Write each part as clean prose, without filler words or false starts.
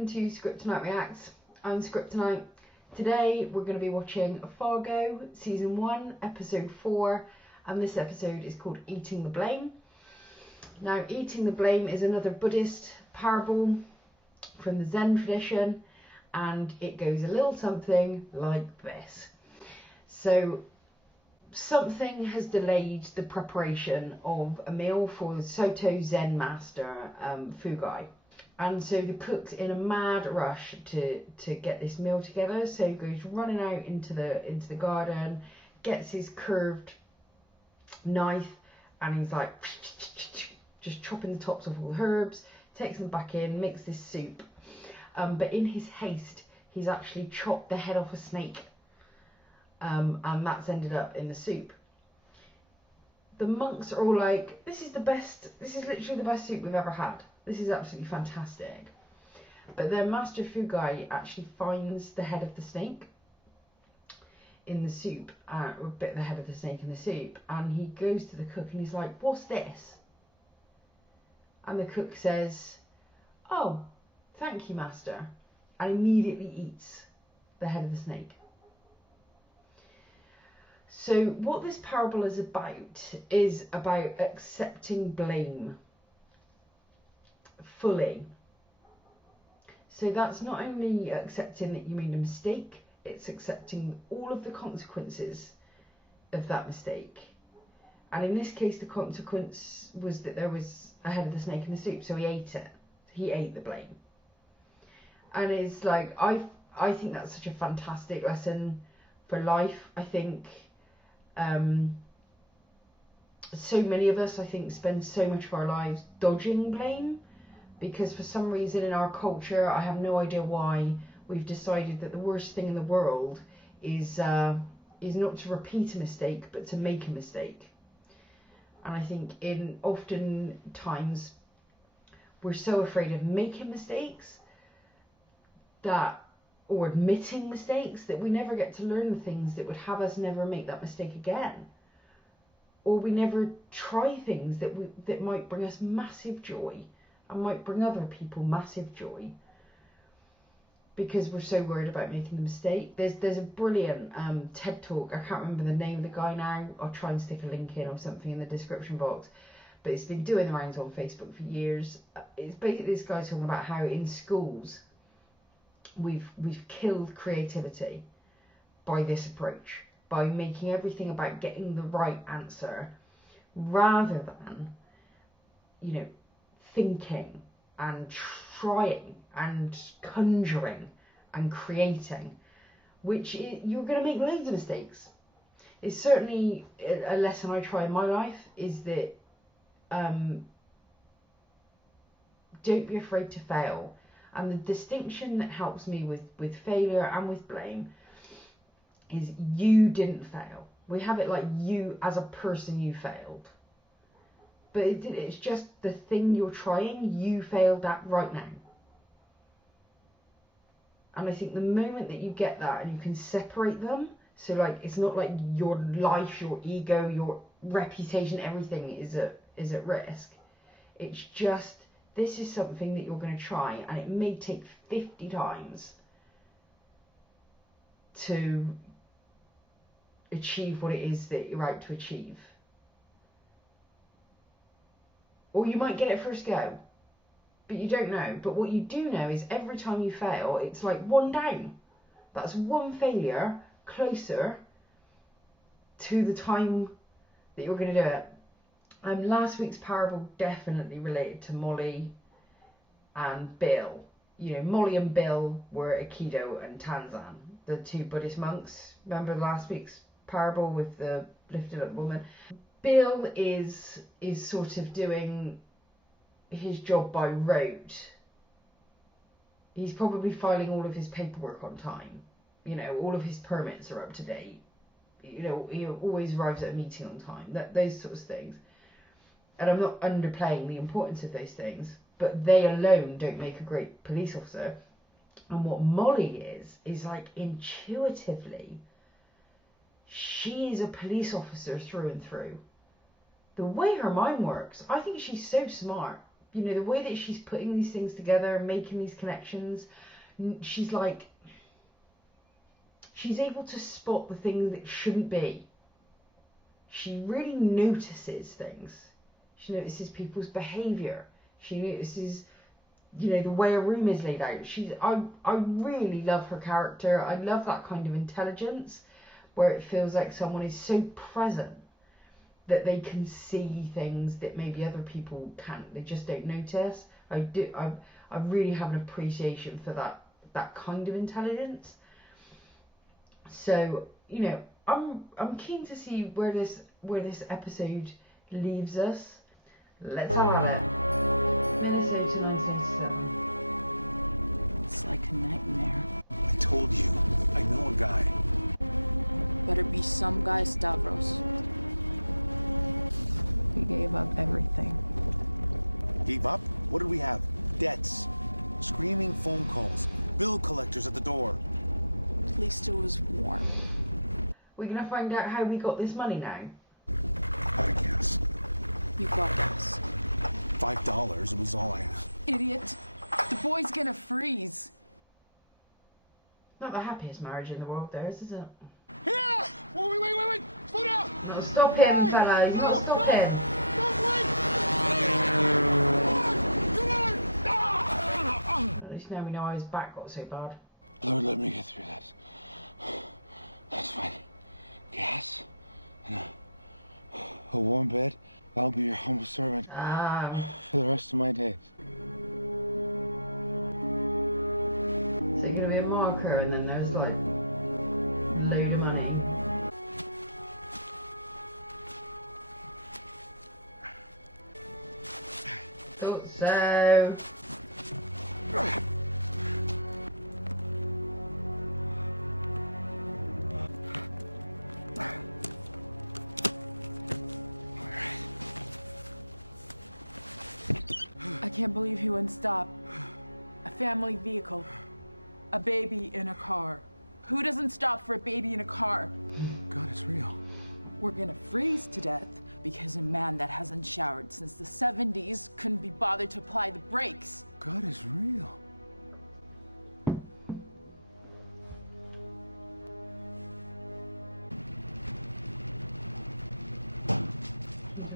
welcome to Scriptonite Reacts. I'm Scriptonite. Today we're going to be watching Fargo Season 1, Episode 4, and this episode is called Eating the Blame. Now, Eating the Blame is another Buddhist parable from the Zen tradition, and it goes a little something like this. So, something has delayed the preparation of a meal for Soto Zen master, Fugai. And so the cook's in a mad rush to get this meal together. So he goes running out into the garden, gets his curved knife, and he's like just chopping the tops off all the herbs, takes them back in, makes this soup. But in his haste, he's actually chopped the head off a snake, and that's ended up in the soup. The monks are all like, this is literally the best soup we've ever had. This is absolutely fantastic. But then Master Fugai actually finds the head of the snake in the soup, or a bit of the head of the snake in the soup, and he goes to the cook and he's like, what's this? And the cook says, oh, thank you, master, and immediately eats the head of the snake. So what this parable is about accepting blame fully. So that's not only accepting that you made a mistake, it's accepting all of the consequences of that mistake. And in this case, the consequence was that there was a head of the snake in the soup, so he ate it. He ate the blame. And it's like, I think that's such a fantastic lesson for life. I think so many of us, I think, spend so much of our lives dodging blame, because for some reason in our culture, I have no idea why, we've decided that the worst thing in the world is not to repeat a mistake, but to make a mistake. And I think often times we're so afraid of making mistakes or admitting mistakes, that we never get to learn the things that would have us never make that mistake again. Or we never try things that might bring us massive joy and might bring other people massive joy, because we're so worried about making the mistake. There's a brilliant TED talk, I can't remember the name of the guy now, I'll try and stick a link in or something in the description box, but it's been doing the rounds on Facebook for years. It's basically this guy talking about how in schools we've killed creativity by this approach, by making everything about getting the right answer rather than, thinking and trying and conjuring and creating, which you're going to make loads of mistakes. It's certainly a lesson I try in my life, is that don't be afraid to fail. And the distinction that helps me with failure and with blame is you didn't fail. We have it like you as a person, you failed. But it's just the thing you're trying, you failed at right now. And I think the moment that you get that and you can separate them, so like it's not like your life, your ego, your reputation, everything is at risk. It's just, this is something that you're going to try, and it may take 50 times to achieve what it is that you're out to achieve. Or you might get it first go, but you don't know. But what you do know is every time you fail, it's like one down. That's one failure closer to the time that you're going to do it. Last week's parable definitely related to Molly and Bill. Molly and Bill were Aikido and Tanzan, the two Buddhist monks. Remember last week's parable with the lifted up woman? Bill is sort of doing his job by rote. He's probably filing all of his paperwork on time. All of his permits are up to date. He always arrives at a meeting on time. Those sorts of things. And I'm not underplaying the importance of those things, but they alone don't make a great police officer. And what Molly is like intuitively, she is a police officer through and through. The way her mind works, I think she's so smart. you know, the way that she's putting these things together and making these connections, she's like, she's able to spot the things that shouldn't be. She really notices things. She notices people's behaviour. She notices, you know, the way a room is laid out. I really love her character. I love that kind of intelligence where it feels like someone is so present that they can see things that maybe other people can't. They just don't notice. I really have an appreciation for that kind of intelligence. So, you know, I'm keen to see where this episode leaves us. Let's have at it. Minnesota 1987. We're gonna find out how we got this money now. Not the happiest marriage in the world, theirs, is it? Not stop him, fella. He's not stopping. At least now we know how his back got so bad. Um, is it going to be a marker and then there's like a load of money? Thought so.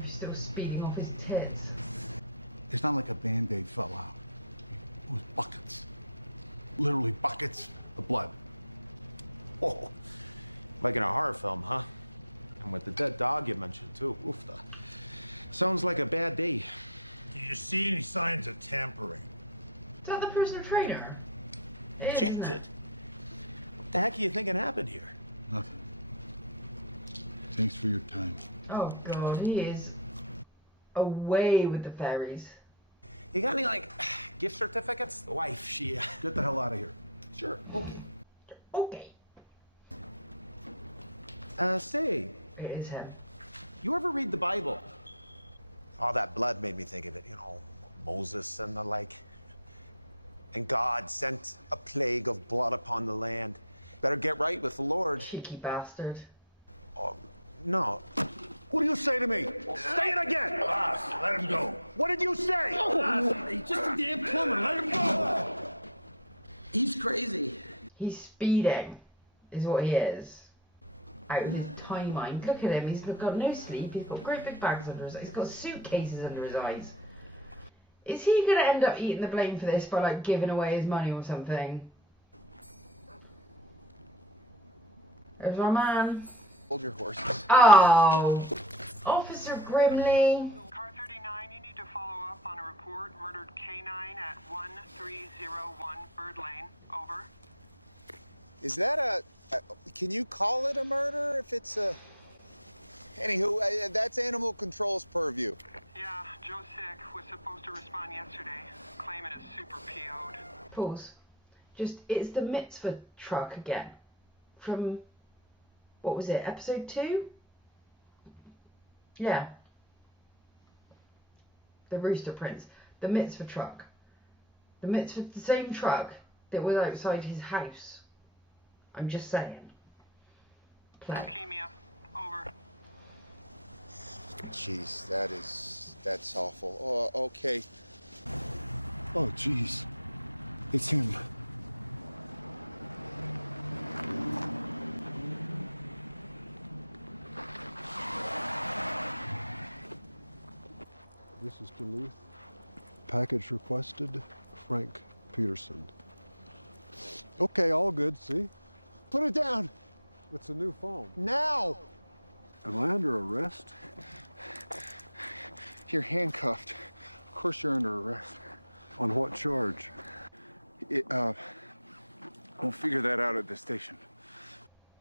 He's still speeding off his tits. Is that the personal trainer? It is, isn't it? Oh god, he is away with the fairies. Okay. It is him. Cheeky bastard. He's speeding, is what he is. Out of his tiny mind. Look at him, he's got no sleep, he's got great big bags under his eyes, he's got suitcases under his eyes. Is he going to end up eating the blame for this by like giving away his money or something? There's our man. Oh, Officer Grimley. Pause. Just, it's the mitzvah truck again. From, what was it, episode 2? Yeah. The Rooster Prince. The mitzvah truck. The same truck that was outside his house. I'm just saying. Play.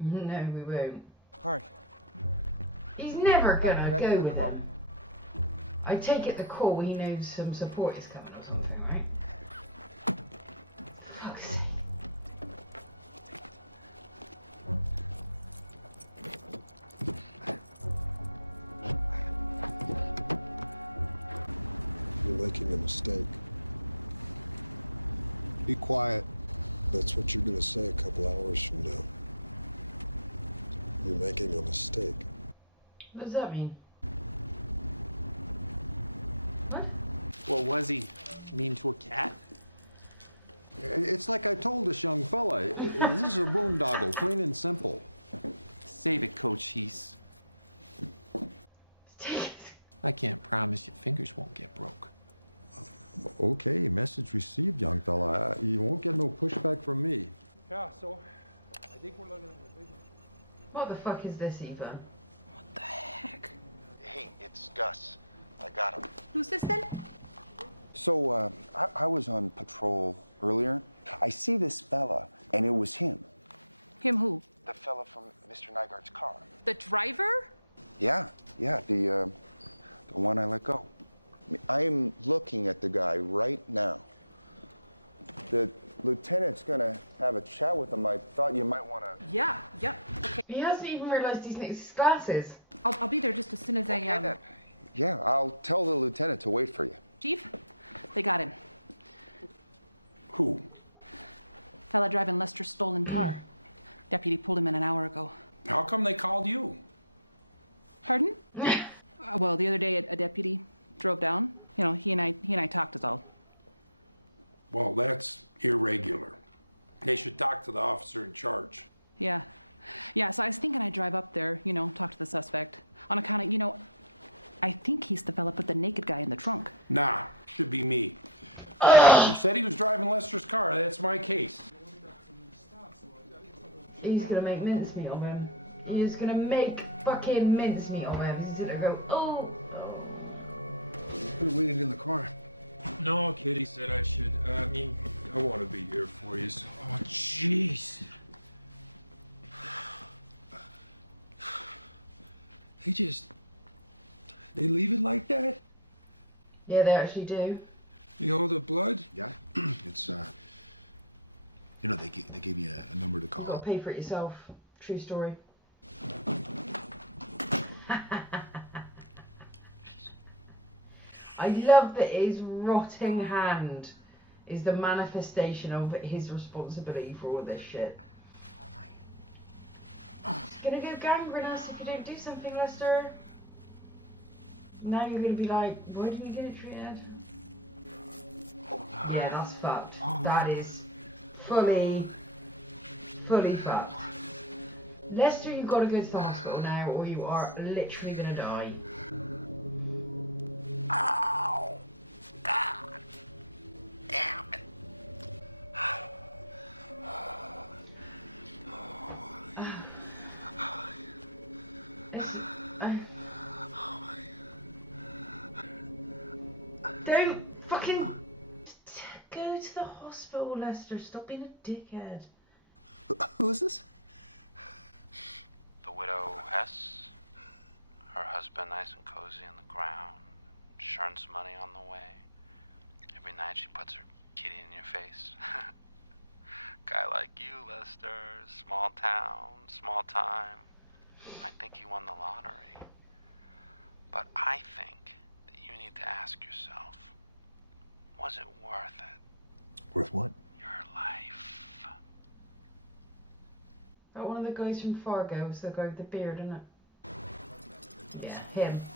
No, we won't. He's never gonna go with him. I take it the call he knows some support is coming or something, right? Fuck's sake. What does that mean? What? What the fuck is this even? He hasn't even realised he's nicked his glasses. Ugh! He's gonna make mincemeat of him. He is gonna make fucking mincemeat of him. He's gonna go, oh, oh. Yeah, they actually do. You've got to pay for it yourself. True story. I love that his rotting hand is the manifestation of his responsibility for all this shit. It's gonna go gangrenous if you don't do something, Lester. Now you're gonna be like, why didn't you get it treated? Yeah, that's fucked. That is fully fucked. Lester, you've got to go to the hospital now or you are literally gonna die. It's... Don't fucking go to the hospital, Lester. Stop being a dickhead. That one of the guys from Fargo was the guy with the beard, isn't it? Yeah, him.